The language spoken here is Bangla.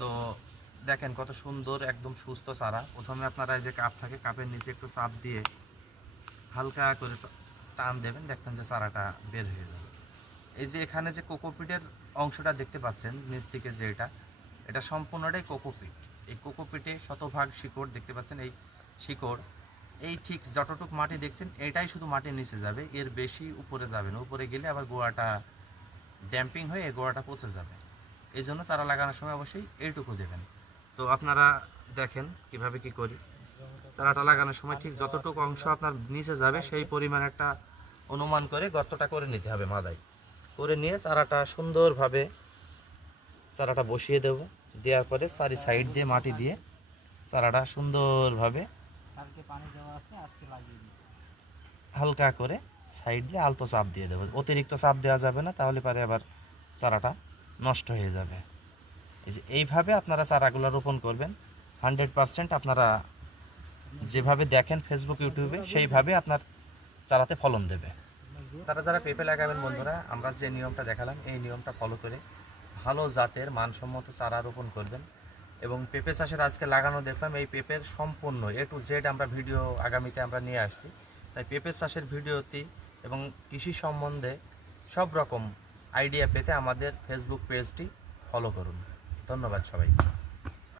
তো দেখেন কত সুন্দর একদম সুস্থ চারা। প্রথমে আপনারা এই যে কাপ থাকে, কাপের নিচে একটু চাপ দিয়ে হালকা করে টান দেবেন, দেখবেন যে চারাটা বের হয়ে যাবে। এই যে এখানে যে কোকোপিটের অংশটা দেখতে পাচ্ছেন নিচ থেকে, যে এটা সম্পূর্ণটাই কোকোপিট। এই কোকোপিটে শতভাগ শিকড় দেখতে পাচ্ছেন। এই শিকড় এই ঠিক যতটুক মাটি দেখছেন এটাই শুধু মাটির নিচে যাবে, এর বেশি উপরে যাবে না। উপরে গেলে আবার গোড়াটা ড্যাম্পিং হয়ে গোড়াটা পচে যাবে। এই জন্য চারা লাগানোর সময় অবশ্যই এইটুকু দেবেন। তো আপনারা দেখেন কিভাবে কি করি। চারাটা লাগানোর সময় ঠিক যতটুকু অংশ আপনার নিচে যাবে সেই পরিমাণ একটা অনুমান করে গর্তটা করে নিতে হবে মাদায় করে নিয়ে চারাটা সুন্দরভাবে চারাটা বসিয়ে দেব। দেওয়ার পরে চারি সাইড দিয়ে মাটি দিয়ে চারাটা সুন্দরভাবে হালকা করে সাইড দিয়ে আলতো চাপ দিয়ে দেবো। অতিরিক্ত চাপ দেওয়া যাবে না, তাহলে পরে আবার চারাটা নষ্ট হয়ে যাবে। এই যে এইভাবে আপনারা চারাগুলো রোপণ করবেন। 100% আপনারা যেভাবে দেখেন ফেসবুক ইউটিউবে সেইভাবে আপনার চারাতে ফলন দেবে। তারা যারা পেঁপে লাগাবেন বন্ধুরা, আমরা যে নিয়মটা দেখালাম এই নিয়মটা ফলো করে ভালো জাতের মানসম্মত চারা রোপণ করবেন। এবং পেঁপে চাষের আজকে লাগানো দেখলাম, এই পেঁপের সম্পূর্ণ A to Z আমরা ভিডিও আগামীতে আমরা নিয়ে আসছি। তাই পেঁপে চাষের ভিডিওটি এবং কৃষি সম্বন্ধে সব রকম আইডিয়া পেতে আমাদের ফেসবুক পেজটি ফলো করুন। ধন্যবাদ সবাইকে।